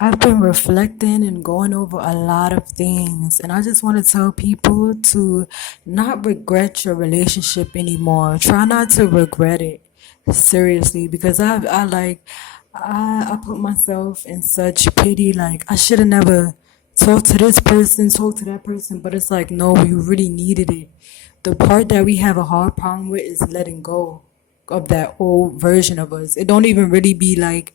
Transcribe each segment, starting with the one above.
I've been reflecting and going over a lot of things, and I just want to tell people to not regret your relationship anymore. Try not to regret it seriously, because I put myself in such pity. Like, I should have never talked to this person, talked to that person, but it's like, no, you really needed it. The part that we have a hard problem with is letting go of that old version of us. It don't even really be like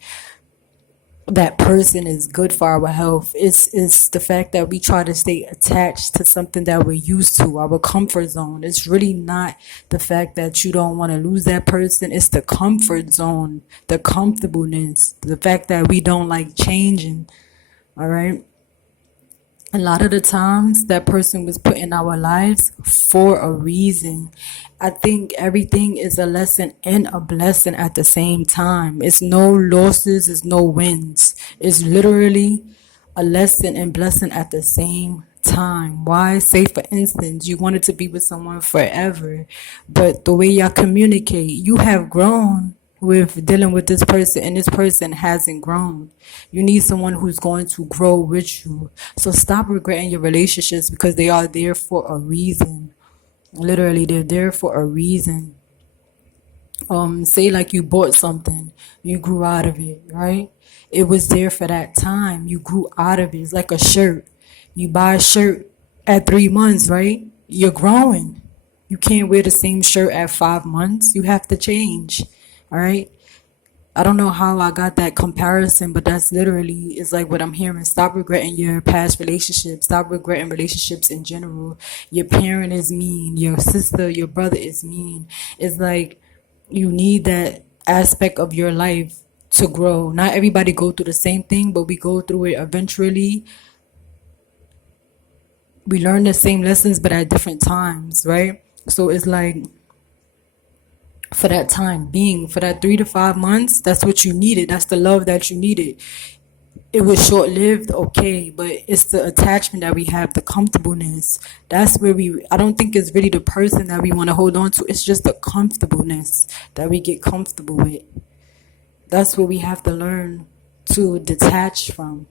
that person is good for our health. It's the fact that we try to stay attached to something that we're used to, our comfort zone. It's really not the fact that you don't want to lose that person. It's the comfort zone, the comfortableness, the fact that we don't like changing. All right. A lot of the times that person was put in our lives for a reason. I think everything is a lesson and a blessing at the same time. It's no losses, it's no wins. It's literally a lesson and blessing at the same time. Why? Say for instance, you wanted to be with someone forever, but the way y'all communicate, you have grown with dealing with this person, and this person hasn't grown. You need someone who's going to grow with you. So stop regretting your relationships, because they are there for a reason. Literally, they're there for a reason. Say like you bought something, you grew out of it, right? It was there for that time. You grew out of it. It's like a shirt. You buy a shirt at 3 months, right? You're growing. You can't wear the same shirt at 5 months. You have to change. All right. I don't know how I got that comparison, but that's literally is like what I'm hearing. Stop regretting your past relationships. Stop regretting relationships in general. Your parent is mean. Your sister, your brother is mean. It's like you need that aspect of your life to grow. Not everybody go through the same thing, but we go through it eventually. We learn the same lessons, but at different times, right? So it's like for that time being, for that 3 to 5 months, that's what you needed. That's the love that you needed. It was short lived, okay, but it's the attachment that we have, the comfortableness. That's where I don't think it's really the person that we want to hold on to. It's just the comfortableness that we get comfortable with. That's what we have to learn to detach from.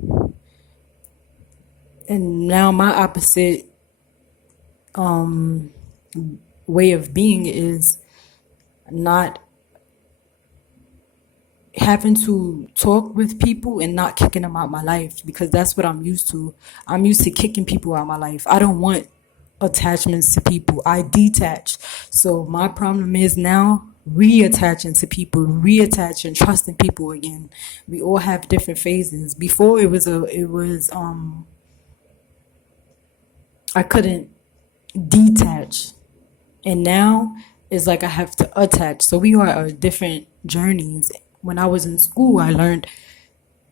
And now my opposite way of being is not having to talk with people and not kicking them out my life, because that's what I'm used to. I'm used to kicking people out my life. I don't want attachments to people. I detach. So my problem is now reattaching to people, reattaching, trusting people again. We all have different phases. Before I couldn't detach, and now it's like I have to attach. So we are different journeys. When I was in school, I learned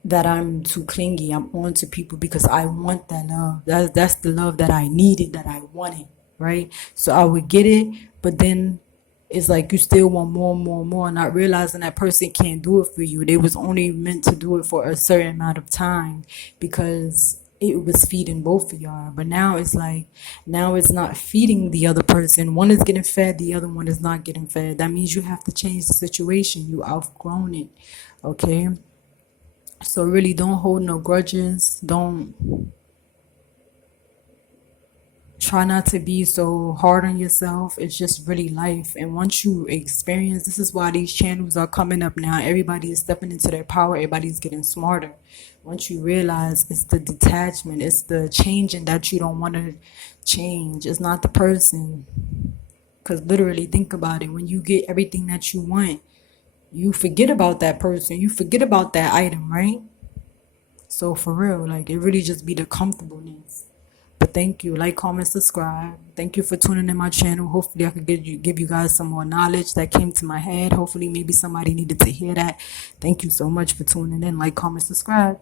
that I'm too clingy. I'm on to people because I want that love. That's the love that I needed, that I wanted, right? So I would get it, but then it's like you still want more and more and more, not realizing that person can't do it for you. They was only meant to do it for a certain amount of time, because it was feeding both of y'all. But now it's like, now it's not feeding the other person. One is getting fed, the other one is not getting fed. That means you have to change the situation. You outgrown it. Okay. So really, don't hold no grudges. Don't try not to be so hard on yourself. It's just really life. And once you experience, this is why these channels are coming up now. Everybody is stepping into their power. Everybody's getting smarter. Once you realize it's the detachment, it's the changing that you don't want to change. It's not the person. Because literally, think about it. When you get everything that you want, you forget about that person. You forget about that item, right? So for real, like, it really just be the comfortableness. But thank you. Like, comment, subscribe. Thank you for tuning in my channel. Hopefully I could give you guys some more knowledge that came to my head. Hopefully maybe somebody needed to hear that. Thank you so much for tuning in. Like, comment, subscribe.